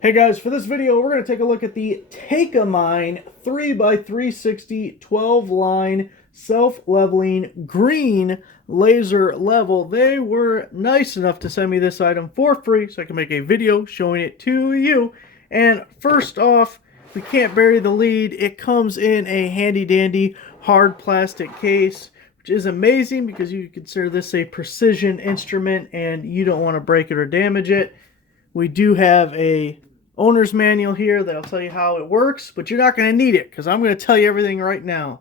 Hey guys, for this video we're going to take a look at the TAKAMINE 3x360 12 line self-leveling green laser level. They were nice enough to send me this item for free so I can make a video showing it to you. And first off, we can't bury the lead. It comes in a handy dandy hard plastic case, which is amazing because you consider this a precision instrument and you don't want to break it or damage it. We do have a owner's manual here that'll tell you how it works, but you're not going to need it because I'm going to tell you everything right now.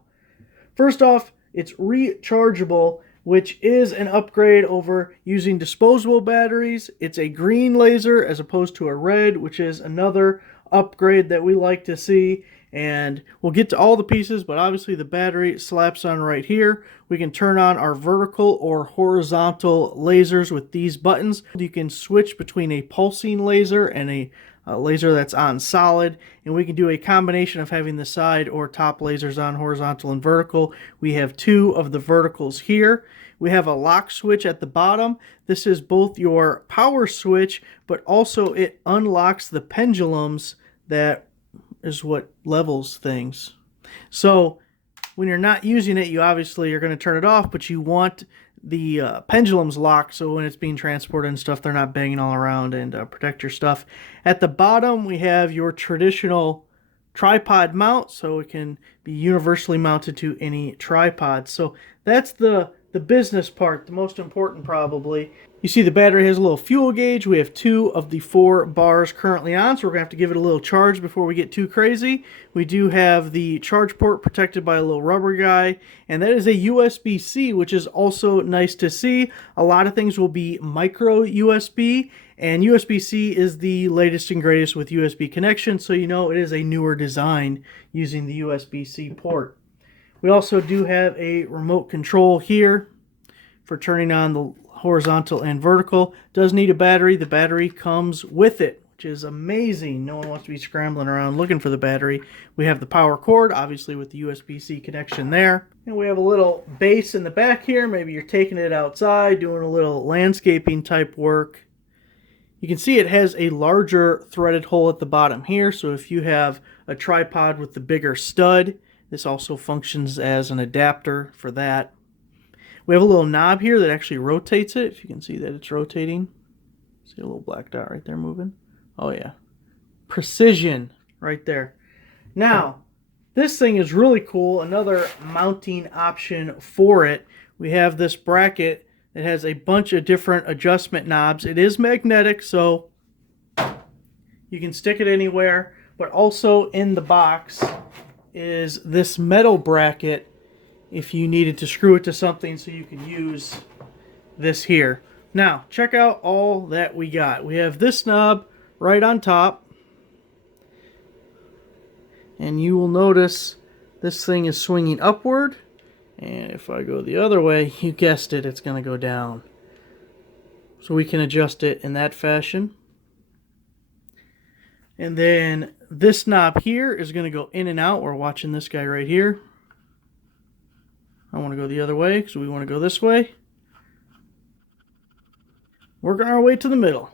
First off, it's rechargeable, which is an upgrade over using disposable batteries. It's a green laser as opposed to a red, which is another upgrade that we like to see. And we'll get to all the pieces, but obviously the battery slaps on right here. We can turn on our vertical or horizontal lasers with these buttons. You can switch between a pulsing laser and a laser that's on solid, and we can do a combination of having the side or top lasers on horizontal and vertical. We have two of the verticals here. We have a lock switch at the bottom. This is both your power switch, but also it unlocks the pendulums that is what levels things. So when you're not using it, you obviously are going to turn it off, but you want the pendulums locked so when it's being transported and stuff, they're not banging all around, and protect your stuff. At the bottom, we have your traditional tripod mount, so it can be universally mounted to any tripod. So that's the business part, the most important probably. You see the battery has a little fuel gauge. We have 2 of the 4 bars currently on, so we're going to have to give it a little charge before we get too crazy. We do have the charge port protected by a little rubber guy, and that is a USB-C, which is also nice to see. A lot of things will be micro USB, and USB-C is the latest and greatest with USB connection, so you know it is a newer design using the USB-C port. We also do have a remote control here for turning on the horizontal and vertical. Does need a battery. The battery comes with it, which is amazing. No one wants to be scrambling around looking for the battery. We have the power cord, obviously with the USB-C connection there. And we have a little base in the back here. Maybe you're taking it outside, doing a little landscaping type work. You can see it has a larger threaded hole at the bottom here. So if you have a tripod with the bigger stud, this also functions as an adapter for that. We have a little knob here that actually rotates it. If you can see that it's rotating. See a little black dot right there moving? Oh yeah. Precision right there. Now, this thing is really cool. Another mounting option for it. We have this bracket that has a bunch of different adjustment knobs. It is magnetic, so you can stick it anywhere. But also in the box is this metal bracket if you needed to screw it to something, so you can use this here. Now, check out all that we got. We have this knob right on top, and you will notice this thing is swinging upward, and if I go the other way, you guessed it, it's going to go down. So we can adjust it in that fashion. And then this knob here is going to go in and out. We're watching this guy right here. I want to go the other way because we want to go this way. Working our way to the middle.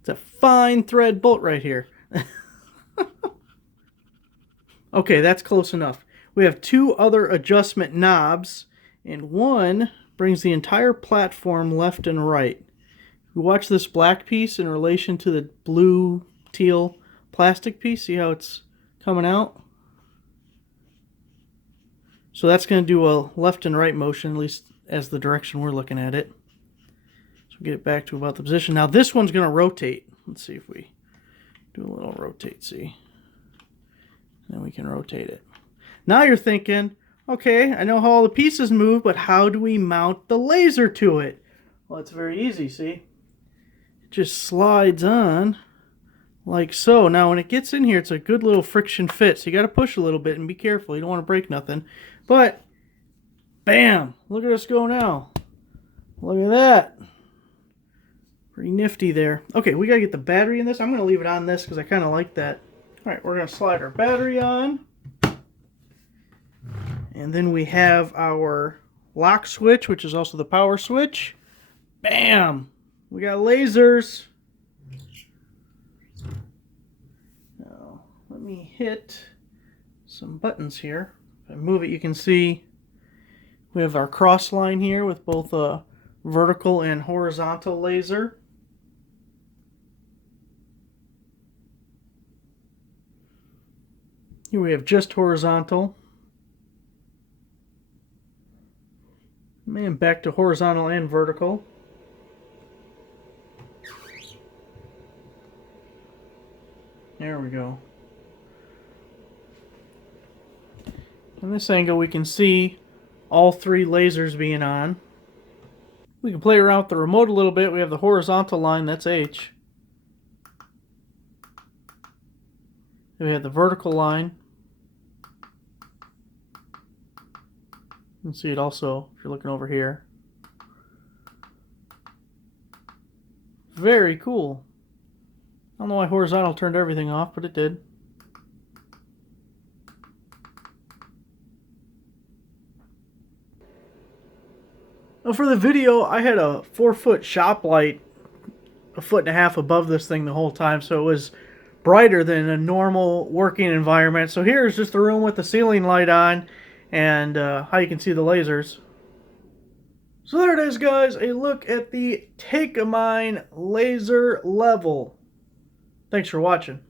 It's a fine thread bolt right here. Okay, that's close enough. We have 2 other adjustment knobs, and one brings the entire platform left and right. You watch this black piece in relation to the blue teal plastic piece. See how it's coming out? So that's going to do a left and right motion, at least as the direction we're looking at it. So get it back to about the position. Now this one's going to rotate. Let's see if we do a little rotate, see? Then we can rotate it. Now you're thinking, okay, I know how all the pieces move, but how do we mount the laser to it? Well, it's very easy, see? Just slides on like so. Now when it gets in here, it's a good little friction fit, so you got to push a little bit and be careful. You don't want to break nothing. But bam, look at us go now. Look at that. Pretty nifty there. Okay, we got to get the battery in this. I'm going to leave it on this because I kind of like that. All right, we're going to slide our battery on, and then we have our lock switch, which is also the power switch. Bam, we got lasers. me hit some buttons here. If I move it, you can see we have our cross line here with both a vertical and horizontal laser. Here we have just horizontal. And back to horizontal and vertical. There we go. In this angle we can see all three lasers being on. We can play around with the remote a little bit. We have the horizontal line, that's H. Then we have the vertical line. You can see it also if you're looking over here. Very cool. I don't know why horizontal turned everything off, but it did. Well, for the video, I had a 4-foot shop light a 1.5 feet above this thing the whole time, so it was brighter than a normal working environment. So here's just the room with the ceiling light on and how you can see the lasers. So there it is, guys, a look at the TAKAMINE laser level. Thanks for watching.